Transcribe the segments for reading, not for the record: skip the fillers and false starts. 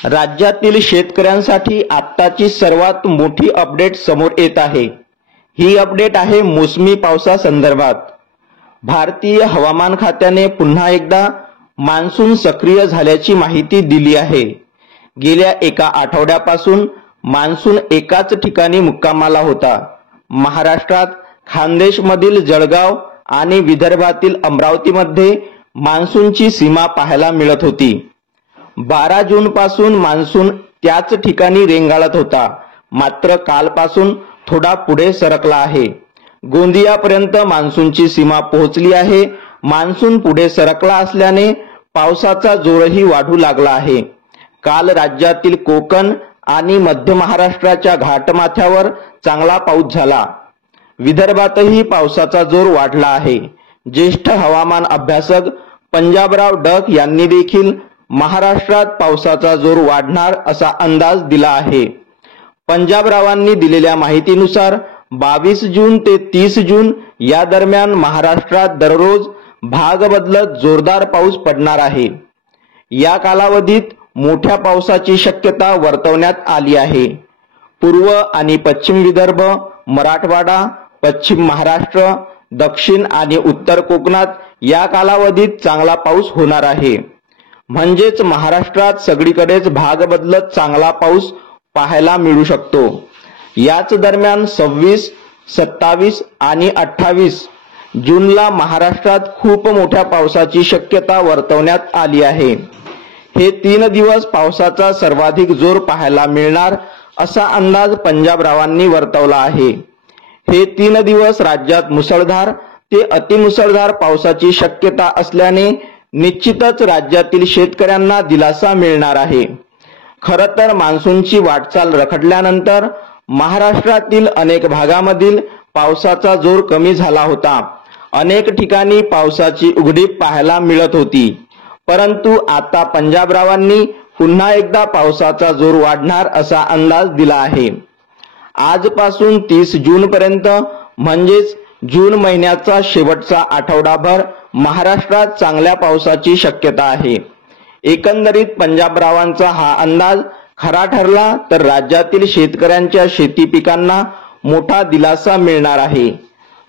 राज्यातील शेतकऱ्यांसाठी आत्ताची सर्वात मोठी अपडेट समोर येत आहे। ही अपडेट आहे मोसमी पावसासंदर्भात। भारतीय हवामान खात्याने पुन्हा एकदा मान्सून सक्रिय झाल्याची माहिती दिली आहे। गेल्या एका आठवड्यापासून मान्सून एकाच ठिकाणी मुक्कामाला होता। महाराष्ट्रात खानदेशमधील जळगाव आणि विदर्भातील अमरावतीमध्ये मान्सूनची सीमा पाहायला मिळत होती। 12 जून पासून मान्सून त्याच ठिकाणी रेंगाळत होता, मात्र कालपासून थोडा पुढे सरकला आहे। गोंदियापर्यंत मान्सूनची सीमा पोहोचली आहे। मान्सून पुढे सरकला असल्याने पावसाचा जोरही वाढू लागला आहे। काल राज्यातील कोकण आणि मध्य महाराष्ट्राच्या घाटमाथ्यावर चांगला पाऊस झाला। विदर्भातही पावसाचा जोर वाढला आहे। ज्येष्ठ हवामान अभ्यासक पंजाबराव डक यांनी देखील महाराष्ट्रात पावसाचा जोर वाढणार असा अंदाज दिला आहे। पंजाबरावांनी दिलेल्या माहितीनुसार 22 जून ते 30 जून या दरम्यान महाराष्ट्रात दररोज भाग बदलत जोरदार पाऊस पडणार आहे। या कालावधीत मोठ्या पावसाची शक्यता वर्तवण्यात आली आहे। पूर्व आणि पश्चिम विदर्भ, मराठवाडा, पश्चिम महाराष्ट्र, दक्षिण आणि उत्तर कोकणात या कालावधीत चांगला पाऊस होणार आहे। म्हणजेच महाराष्ट्रात सगळीकडेच भाग बदलत चांगला पाऊस पाहायला मिळू शकतो। याच दरम्यान 26, 27 आणि 28 जूनला महाराष्ट्रात खूप मोठ्या पावसाची शक्यता वर्तवण्यात आली आहे। हे 3 दिवस पावसाचा सर्वाधिक जोर पाहायला मिळणार असा अंदाज पंजाबरावांनी वर्तवला आहे। हे 3 दिवस राज्यात मुसळधार ते अतिमुसळधार पावसाची शक्यता असल्याने निश्चितच राज्यातील शेतकऱ्यांना दिलासा मिळणार आहे। खरं तर मान्सूनची वाटचाल रखडल्यानंतर महाराष्ट्रातील अनेक भागामधील पावसाचा जोर कमी झाला होता। अनेक ठिकाणी पावसाची उघडीप पाहायला मिळत होती, परंतु आता पंजाबरावांनी पुन्हा एकदा पावसाचा जोर वाढणार असा अंदाज दिला आहे। आजपासून 30 जून पर्यंत म्हणजेच जून महिन्याचा शेवटचा आठवडाभर महाराष्ट्रात चांगल्या पावसाची शक्यता आहे। एकंदरीत पंजाबरावांचा हा अंदाज खरा ठरला तर राज्यातील शेतकऱ्यांच्या शेती पिकांना मोठा दिलासा मिळणार आहे।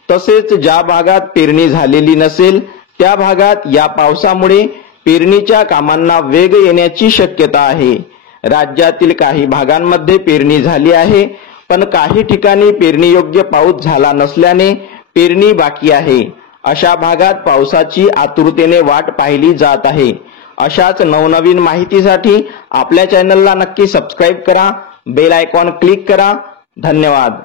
तसेच ज्या भागात पेरणी झालेली नसेल त्या भागात या पावसामुळे पेरणीच्या कामांना वेग येण्याची शक्यता आहे। राज्यातील काही भागांमध्ये पेरणी झाली आहे, पण काही ठिकाणी पेरणीयोग्य पाऊस झाला नसल्याने पेरणी बाकी आहे। अशा भागात पावसाची आतुरतेने वाट पाहिली जात आहे। अशाच नवनवीन माहितीसाठी आपल्या चॅनलला नक्की सबस्क्राइब करा, बेल आयकॉन क्लिक करा। धन्यवाद।